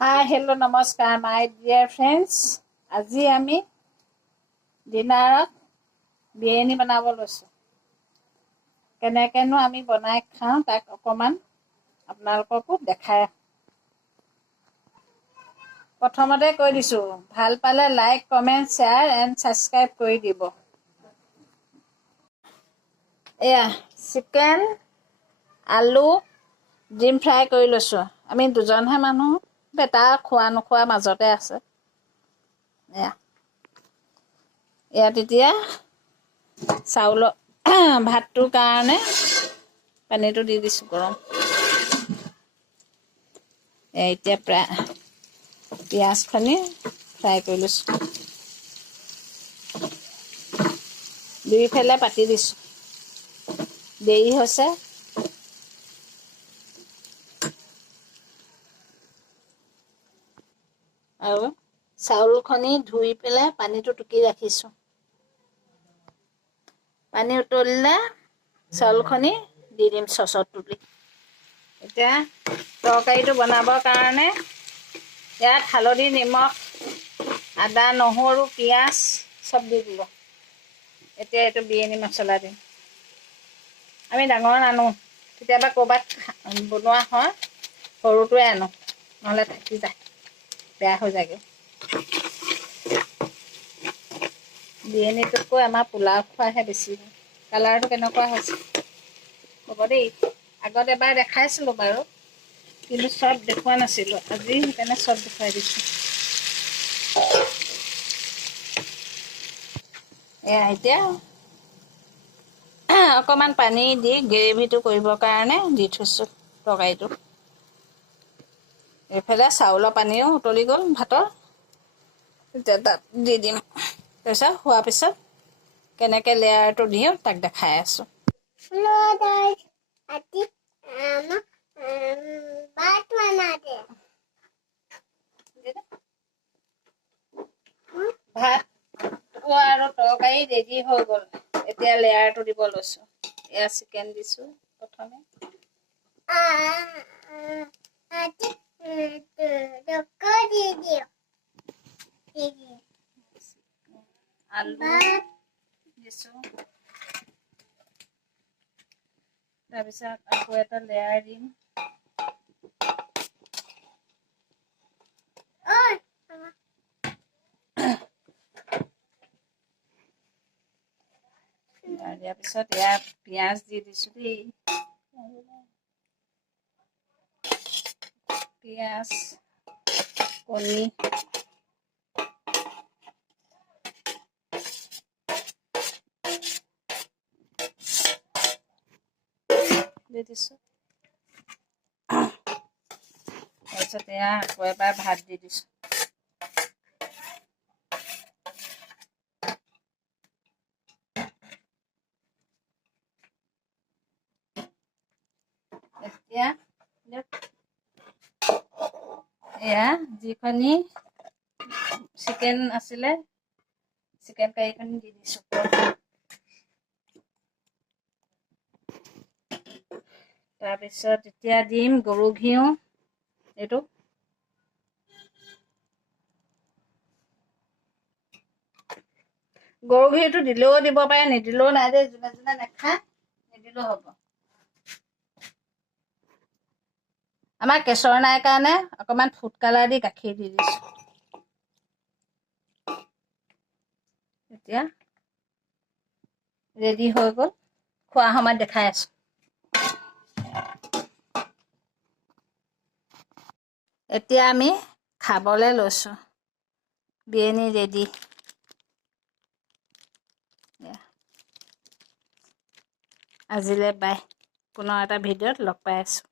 Hi, hello, namaskar, my dear friends. আজি আমি ডিনাৰত বিৰিয়ানী বনাব লৈছোঁ। কেনেকেনো আমি বনাই খাওঁ তাক অকণমান আপোনালোককো দেখাই। প্ৰথমতে কৈ দিছোঁ, ভাল পালে like, comment, share and subscribe কৰি দিব। এয়া চিকেন, আলু, ডিম ফ্ৰাই কৰি লৈছোঁ। আমি দুজনহে মানুহ, বেটা খোৱা নোখোৱা মাজতে আছে। ইয়াত এতিয়া চাউলৰ ভাতটোৰ কাৰণে পানীটো দি দিছোঁ গৰম। এতিয়া পিঁয়াজখিনি ফ্ৰাই কৰি লৈছোঁ। দুইফালে পাতি দিছোঁ। দেৰি হৈছে। আৰু চাউলখিনি ধুই পেলাই পানীটো টুকি ৰাখিছোঁ। পানী উতলিলে চাউলখিনি দি দিম চচত তুলি। এতিয়া তৰকাৰীটো বনাবৰ কাৰণে ইয়াত হালধি, নিমখ, আদা, নহৰু, পিঁয়াজ চব দি দিব। এতিয়া এইটো বিৰিয়ানী মছলা দিম। আমি ডাঙৰ নানো, কেতিয়াবা ক'ৰবাত বনোৱা হয় সৰুটোৱে আনো, নহ'লে থাকি যায়, বেয়া হৈ যায়গৈ। বিৰিয়ানীটোতকৈ আমাৰ পোলাও খোৱাহে বেছি হয়। কালাৰটো কেনেকুৱা হৈছে হ'ব দেই। আগত এবাৰ দেখাইছিলোঁ বাৰু, কিন্তু চব দেখুওৱা নাছিলোঁ। আজি সেইকাৰণে চব দেখুৱাই দিছোঁ। এতিয়া অকণমান পানী দি গ্ৰেভিটো কৰিবৰ কাৰণে দি থৈছোঁ তৰকাৰীটো। এইফালে চাউলৰ পানীও উতলি গ'ল ভাতৰ। এতিয়া তাত দি দিম। তাৰপিছত হোৱাৰ পিছত কেনেকৈ লেয়াৰটো দিওঁ তাক দেখাই আছোঁ। ভাত আৰু তৰকাৰী ৰেডি হৈ গ'ল। এতিয়া লেয়াৰটো দিব লৈছোঁ। এয়া চিকেন দিছোঁ প্ৰথমে। আলু দিছোঁ। তাৰপিছত আকৌ এটা লেয়াৰ দিম। দিয়াৰ পিছত ইয়াত পিঁয়াজ দি দিছোঁ দেই। পিঁয়াজ, কণী দি দিছোঁ। তাৰপিছত এয়া আকৌ এবাৰ ভাত দি দিছোঁ। এতিয়া এয়া যিখিনি চিকেন আছিলে, চিকেন কাৰীখিনি দি দিছোঁ। তাৰপিছত এতিয়া দিম গৰু ঘিউ। এইটো গৰু ঘিউটো দিলেও দিব পাৰে, নিদিলেও নাই যে, যোনে যোনে নাখায় নিদিলেও হ'ব। আমাৰ কেশৰ নাই কাৰণে অকণমান ফুড কালাৰ দি গাখীৰ দি দিছোঁ। এতিয়া ৰেডি হৈ গ'ল, খোৱা সময়ত দেখাই আছোঁ। এতিয়া আমি খাবলৈ লৈছোঁ। বিৰিয়ানী ৰেডি। আজিলৈ বাই। পুনৰ এটা ভিডিঅ'ত লগ পাই আছোঁ।